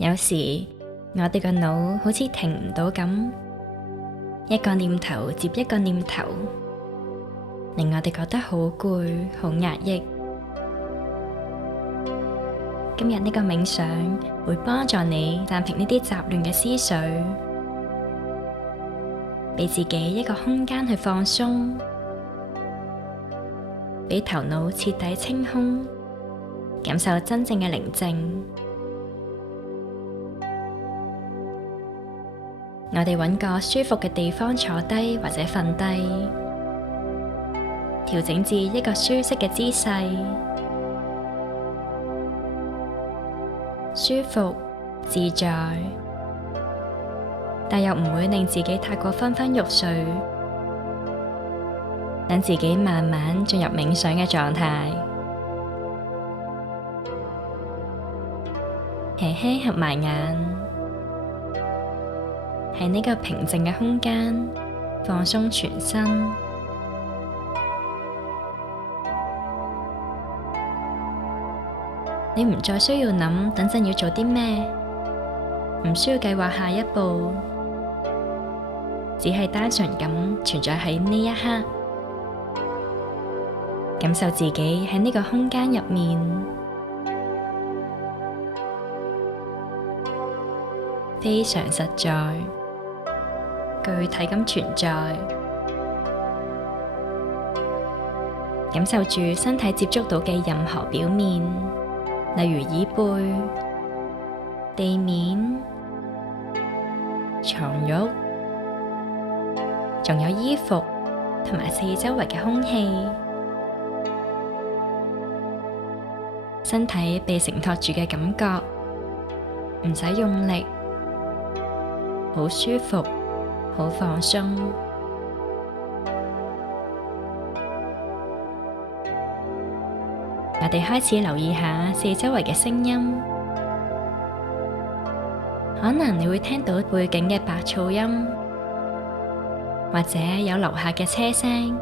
有時我哋個腦好似停唔到咁，一個念頭接一個念頭，令我哋覺得好攰、好壓抑。今日呢個冥想會幫助你暫停呢啲雜亂嘅思緒，俾自己一個空間去放鬆，俾頭腦徹底清空，感受真正嘅寧靜。我哋揾個舒服嘅地方坐低或者瞓低，調整至一個舒適嘅姿勢，舒服自在，但又唔會令自己太過昏昏欲睡，等自己慢慢進入冥想嘅狀態。輕輕合埋眼，喺呢個平靜嘅空間放鬆全身。你唔再需要諗等陣要做啲咩，唔需要計劃下一步，只係單純咁存在喺呢一刻，感受自己喺呢個空間入面，非常實在，具體咁存在，感受住身體接觸到嘅任何表面，例如椅背、地面、床褥，仲有衣服同埋四周圍嘅空氣，身體被承托住嘅感覺，唔使用力，好舒服，好放鬆。我哋開始留意下四周圍嘅聲音，可能你會聽到背景嘅白噪音，或者有樓下嘅車聲，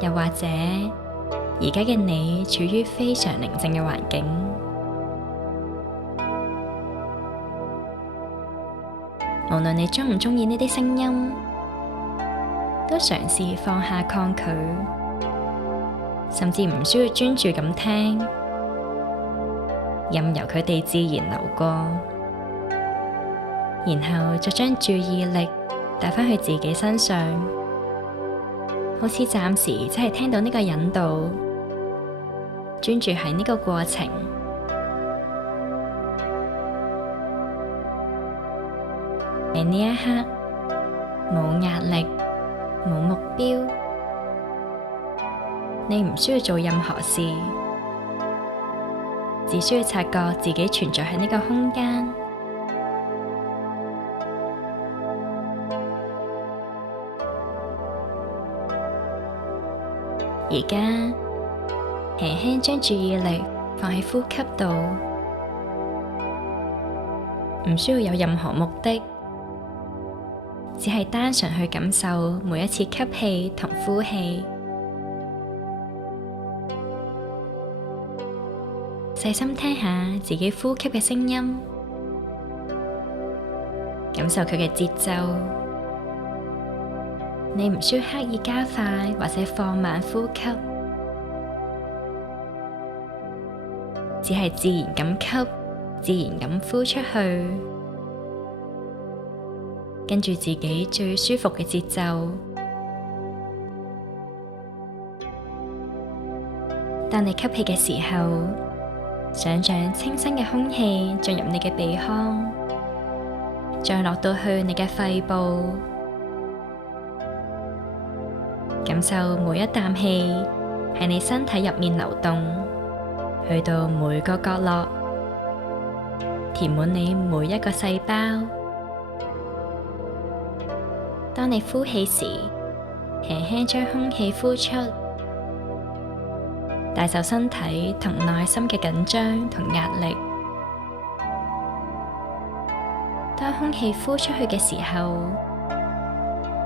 又或者而家嘅你處於非常寧靜嘅環境。無論你鍾唔鍾意呢啲聲音，都嘗試放下抗拒，甚至唔需要專注咁聽，任由佢哋自然流過，然後再將注意力帶返去自己身上，好似暫時只係聽到呢個引導，專注喺呢個過程。喺呢一刻，冇壓力，冇目標，你唔需要做任何事，只需要察覺自己存在喺呢個空間。而家輕輕將注意力放喺呼吸度，唔需要有任何目的，只係單純去感受每一次吸氣同呼氣，細心聽下自己呼吸嘅聲音，感受佢嘅節奏。你唔需要刻意加快或者放慢呼吸，只係自然咁吸，自然咁呼出去，跟住自己最舒服嘅節奏。當你吸氣嘅時候，想象清新嘅空氣進入你嘅鼻腔，再落到去你嘅肺部，感受每一啖氣喺你身體入面流動，去到每個角落，填滿你每一個細胞。當你呼氣時，輕輕將空氣呼出，帶走身體同內心嘅緊張同壓力。當空氣呼出去嘅時候，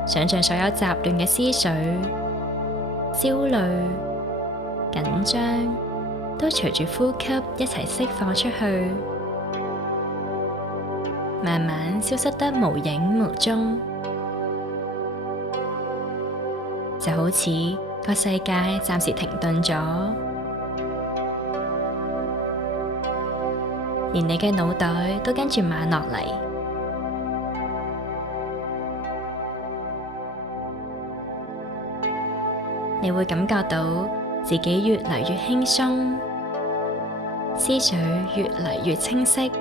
想象所有雜亂嘅思緒、焦慮、緊張，都隨住呼吸一齊釋放出去，慢慢消失得無影無蹤，就好似個世界暫時停頓咗，連你嘅腦袋都跟住慢落嚟。你會感覺到自己越嚟越輕鬆，思緒越嚟越清晰。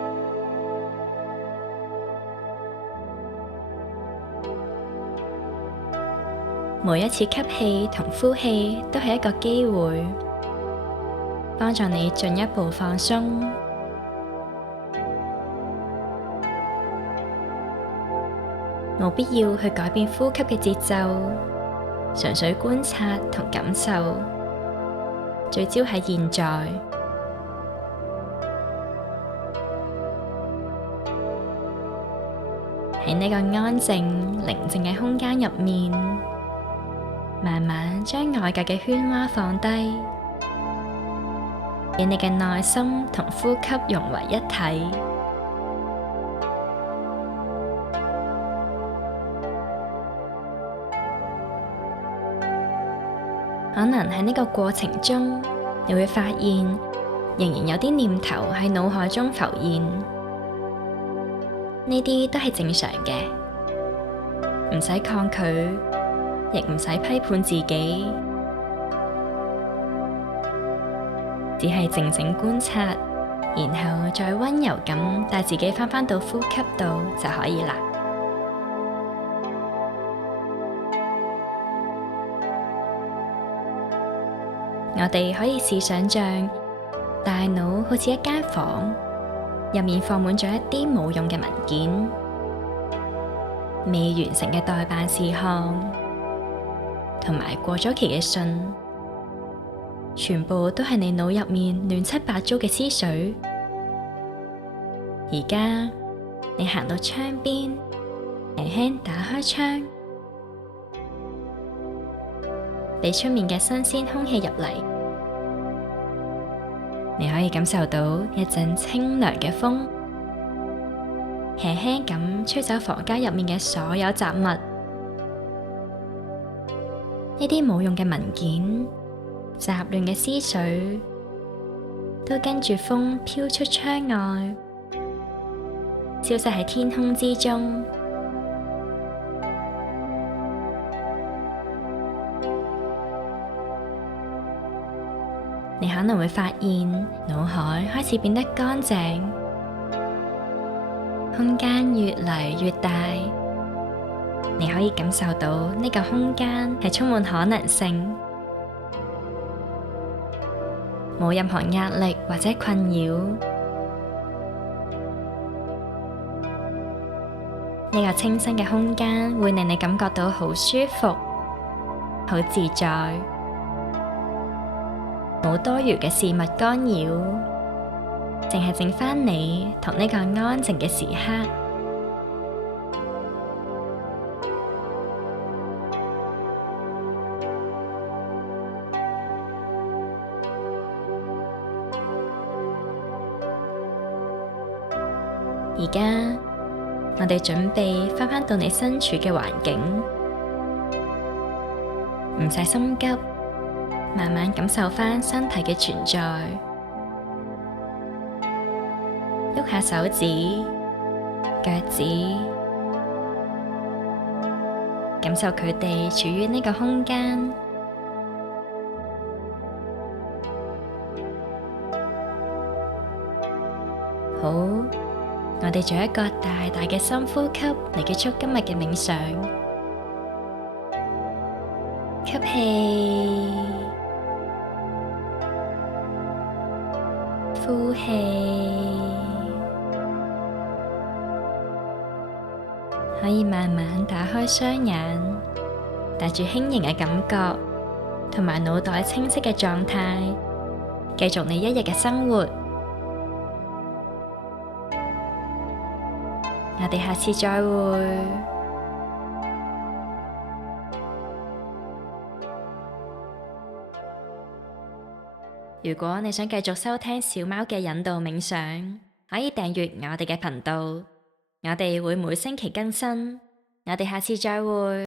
每一次吸氣同呼氣都係一個機會，幫助你進一步放鬆。冇必要去改變呼吸嘅節奏，純粹觀察同感受，聚焦喺現在。喺呢個安靜、寧靜嘅空間入面，慢慢將外界嘅喧嘩放低，俾你嘅內心同呼吸融為一體。可能喺呢個過程中，你會發現仍然有啲念頭喺腦海中浮現，呢啲都係正常嘅，唔使抗拒，亦唔使批判自己，只係靜靜觀察，然後再溫柔咁帶自己返到呼吸度就可以啦。我哋可以試想像，大腦好似一間房，入面放滿咗一啲冇用嘅文件、未完成嘅待辦事項，同埋過咗期嘅信，全部都係你腦入面亂七八糟嘅思緒。而家你行到窗邊，輕輕打開窗，俾出面嘅新鮮空氣入嚟，你可以感受到一陣清涼嘅風，輕輕咁吹走房間入面嘅所有雜物，呢啲冇用嘅文件、雜亂嘅思緒，都跟住風飄出窗外，消失喺天空之中。你可能會發現腦海開始變得乾淨，空間越嚟越大，你可以感受到呢個空間係充滿可能性，冇任何壓力或者困擾。呢個清新嘅空間會令你感覺到好舒服、好自在。冇多餘嘅事物干擾，淨係剩返你同呢個安靜嘅時刻。而家我哋準備返到你身處嘅環境，唔使心急。慢慢感受返身體嘅存在，喐下手指、腳趾，感受佢哋處於呢個空間。好，我哋做一個大大嘅深呼吸嚟結束今日嘅冥想。吸氣，呼氣，可以慢慢打開雙眼，帶住輕盈嘅感覺同埋腦袋清晰嘅狀態，繼續你一日嘅生活。我哋下次再會。如果你想繼續收聽小貓嘅引導冥想，可以訂閱我哋嘅頻道。我哋會每星期更新，我哋下次再會。